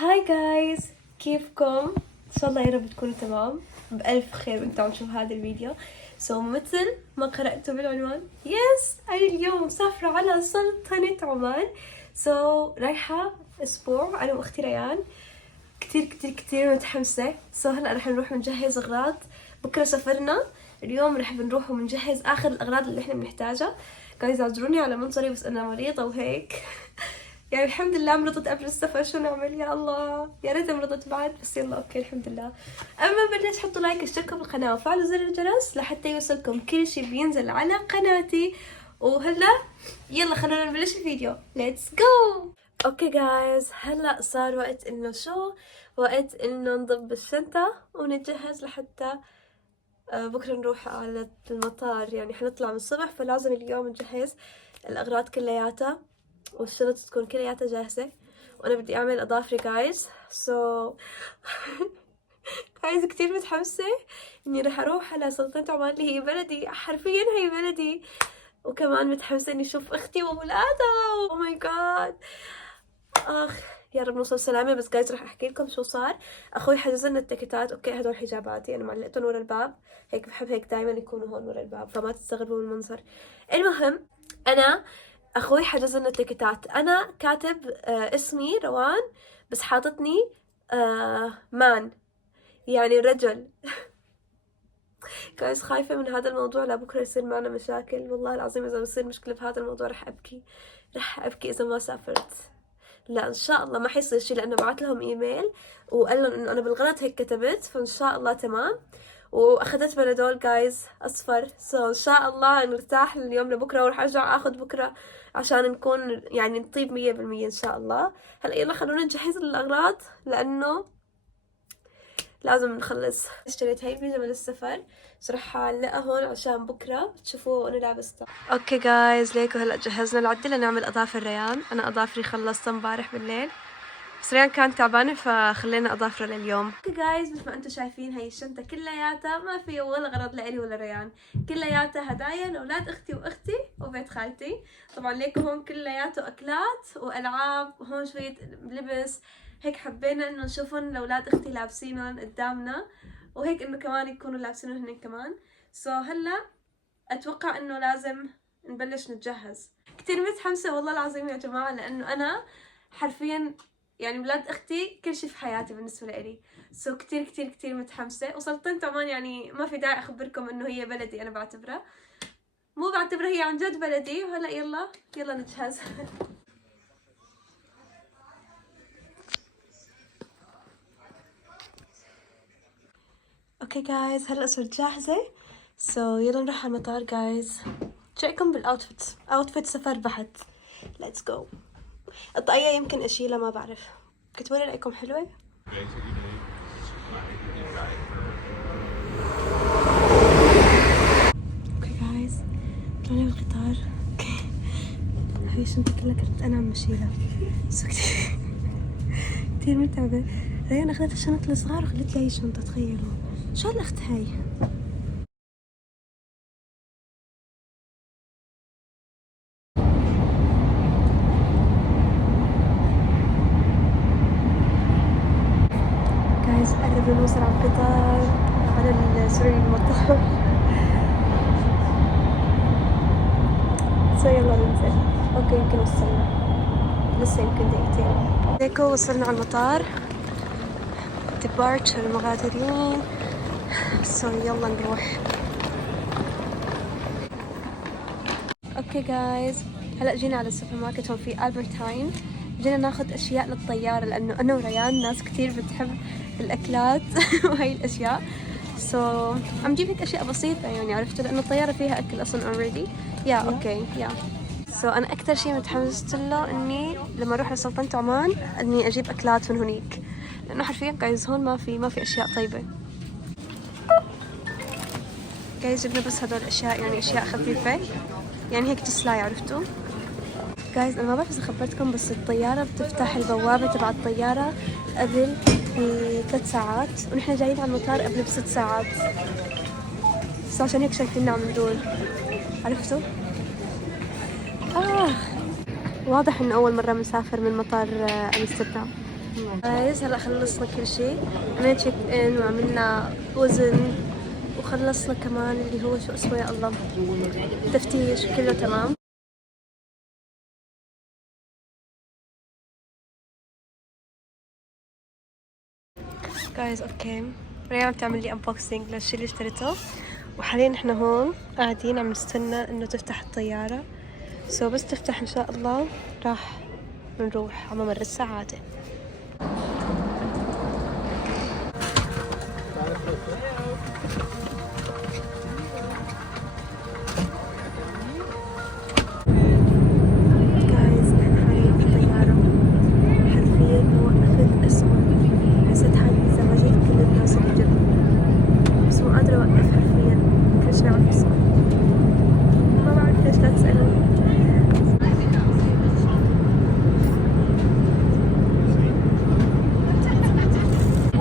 هاي جايز، كيفكم؟ ان شاء الله يا رب تكونوا تمام بألف خير وانتم عم تشوفوا هذا الفيديو. مثل ما قرأتوا بالعنوان، أنا اليوم مسافرة على سلطنة عمان. رايحة أسبوع أنا وأختي ريان. كتير كتير كتير متحمسة. هلأ رح نروح نجهز أغراض. بكرة سفرنا، اليوم رح بنروح ونجهز آخر الأغراض اللي احنا بنحتاجها. جايز اعذروني على منظري بس أنا مريضة وهيك. يعني الحمد لله مرضت قبل السفر، شو نعمل يا الله، يا ريت مرضت بعد، بس يلا اوكي الحمد لله. اما بلش حطوا لايك، اشتركوا بالقناة وفعلوا زر الجرس لحتى يوصلكم كل شي بينزل على قناتي. وهلا يلا خلونا نبلش الفيديو، ليتس جو. اوكي جايز، هلا صار وقت انه وقت انه نضب الشنطة ونتجهز لحتى بكرة نروح على المطار. يعني حنطلع من الصبح، فلازم اليوم نجهز الأغراض كلياتها والشنط تكون كلياتها جاهزة. وأنا بدي أعمل أظافري جايز. جايز كتير متحمسة إني رح أروح على سلطنة عمان اللي هي بلدي، حرفيا هي بلدي. وكمان متحمسة إني أشوف أختي وأولادها. أو ماي جاد، اخ يا رب نوصل سلامة. بس جايز رح احكي لكم شو صار. اخوي حجز لنا التيكتات. اوكي هدول حجاباتي انا معلقتهم ورا الباب، هيك بحب هيك دائما يكونوا هون ورا الباب، فما تستغربوا من المنظر. المهم، انا اخوي حجز لنا التيكتات. انا كاتب اسمي روان، بس حاطتني مان، يعني رجل. جايز خايفة من هذا الموضوع لبكرة يصير معنا مشاكل. والله العظيم إذا بصير مشكلة بهذا الموضوع رح أبكي، رح أبكي إذا ما سافرت. لا ان شاء الله ما حيصير شي، لانه بعت لهم ايميل وقال لهم انه انا بالغلط هيك كتبت، فان شاء الله تمام. واخذت بنادول جايز اصفر. ان شاء الله نرتاح اليوم لبكره، وراح ارجع اخذ بكره عشان نكون يعني نطيب 100% ان شاء الله. هلا يلا خلونا نجهز الاغراض لانه لازم نخلص. اشتريت هاي البيجامه للسفر، بس رح اعلقها هون عشان بكره تشوفوها وانا لابستها. اوكي جايز، ليكو هلا جهزنا العدة لنعمل اظافر ريان. انا اظافري خلصتها امبارح بالليل، بس ريان كانت تعبانة فخلينا اظافره لليوم. اوكي جايز، مثل ما انتم شايفين هاي الشنطة كلياتها ما فيها ولا غرض لإلي ولا ريان، كلياتها هدايا لاولاد اختي واختي وبيت خالتي. طبعا ليكو هون كلياته اكلات والعاب، وهون شوية لبس، هيك حبينا انه نشوفهم لاولاد اختي لابسينهم قدامنا، وهيك انه كمان يكونوا لابسينهم هن كمان. هلا اتوقع انه لازم نبلش نتجهز. كتير متحمسة والله العظيم يا جماعة، لانه انا حرفيا يعني ولاد اختي كل شي في حياتي بالنسبة لإلي. كتير كتير كتير متحمسة. وسلطنة عمان يعني ما في داعي اخبركم انه هي بلدي، انا بعتبرها، مو بعتبرها، هي عن جد بلدي. وهلا يلا نجهز. اوكي جايز، هلا صرت جاهزة. يلا نروح على المطار جايز. شو رايكم بالاوتفيت؟ اوتفيت سفر بحت. ليتس جو. الطاقية يمكن اشيلها، ما بعرف. كتبوا لي رايكم حلوة. اوكي جايز، طلعنا بالقطار. اوكي هاي الشنطة كلها كنت انا عم بشيلها، كتير كتير متعبة. ريان اخذت الشنط الصغار وخلت لي هاي الشنطة، تخيلوا شو هالاخت هاي. جايز قربنا نوصل على القطار، على سوري المطار. يلا ننزل. اوكي يمكن وصلنا، لسه يمكن دقيقتين. ليكو وصلنا على المطار. departure المغادرين. يلا نروح. اوكي جايز، هلا جينا على السوبر ماركت هون في البرتاين. جينا ناخذ اشياء للطياره لانه انا وريان ناس كتير بتحب الاكلات وهي الاشياء. عم جيب هيك اشياء بسيطه يعني، عرفتوا، لانه الطياره فيها اكل اصلا اوريدي. اوكي انا اكثر شيء متحمسه له اني لما اروح لسلطنة عمان اني اجيب اكلات من هنيك، لانه حرفيا جايز هون ما في اشياء طيبه. جايز جبنا بس هدول الاشياء، يعني اشياء خفيفه، يعني هيك تسلاي، عرفتوا. جايز انا ما بعرف اذا خبرتكم، بس الطياره بتفتح البوابه تبع الطياره قبل ب3 ساعات، ونحن جايين على المطار قبل ب6 ساعات. بس عشان هيك شايفيننا عم ندور، عرفتوا. واضح انه اول مره مسافر من مطار امستردام. جايز هلا خلصنا كل شيء، عملنا تشيك ان وعملنا وزن وخلصنا كمان اللي هو شو اسمه يا الله تفتيش كله تمام. جايز اوكي ريان بتعمل لي انبوكسينج للشيء اللي اشتريته، وحاليا احنا هون قاعدين عم نستنى انه تفتح الطيارة، بس تفتح ان شاء الله راح نروح على ممر السعادة.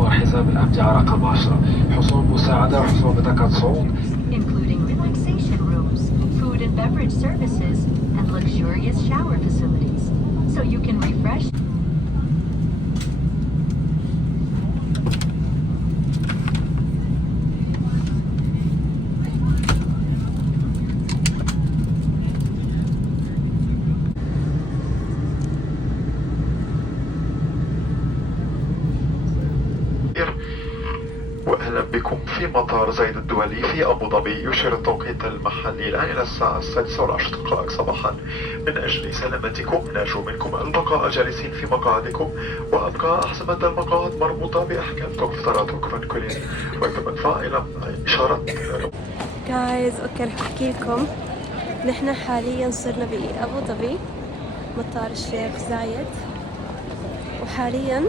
حساب الأمتعة رقم 10 حصول مساعدة وحصول بطاقة صعود including relaxation rooms, food and beverage services, and luxurious shower facilities, so you can refresh. وأهلا بكم في مطار زايد الدولي في أبو ظبي. يشير التوقيت المحلي الآن إلى الساعة 6:10 صباحا. من أجل سلامتكم نرجو منكم البقاء جالسين في مقاعدكم وأبقى أحزمة المقاعد مربوطة بأحكامكم فترات وقفا كلية ويتم فائلة إشارة. جايز اوكي رح احكي لكم، نحن حاليا صرنا بأبو ظبي مطار الشيخ زايد، وحاليا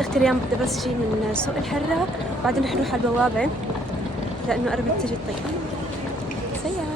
اختي ريان بدها بس شي من سوق الحرة وبعدين رح نروح على البوابة لأنه قربت تجي الطيارة. سلام.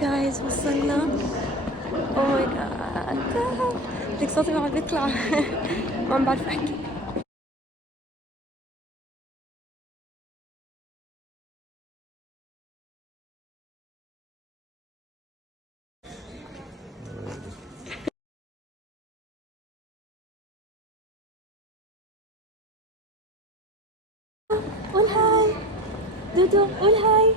جايز وصلنا. اوه ماي جاد ليك صوتي ما عم بيطلع ما عم بعرف احكي. قول هاي دودو، قول هاي.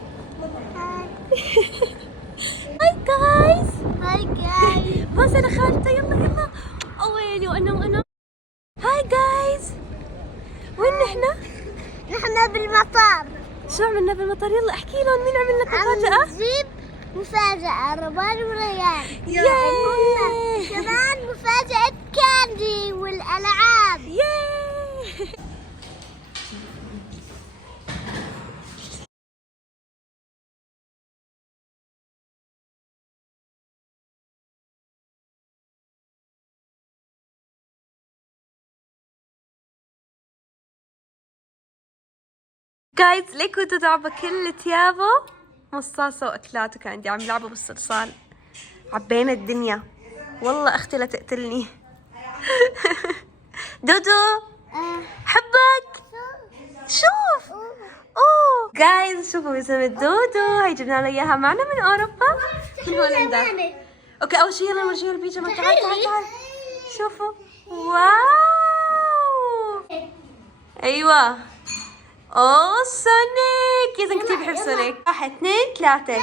هاي جايز. هاي جايز. بس انا خالته يلا يلا. ويلي وانا هاي جايز. وين نحنا؟ نحن بالمطار. شو عملنا بالمطار؟ يلا احكي لهم مين عمل لك مفاجأة؟ نجيب مفاجأة ربان وريان. ياي كمان مفاجأة كاندي والألعاب. ياي. جايز ليكو دودو عبى كل ثيابه مصاصة وأكلاته، كان عم يلعبوا بالصلصال. عبينا الدنيا والله أختي لا تقتلني. دودو حبك. شوف اوه جايز شوفوا بسمة دودو، هي جبنا لها اياها معنا من اوروبا من هولندا. اوكي اول شيء يلا نورجيها البيجامه. تعال تعال تعال شوفوا. واو ايوه. اوه سونيك، اذا كنتي بحب سونيك. 1 2 3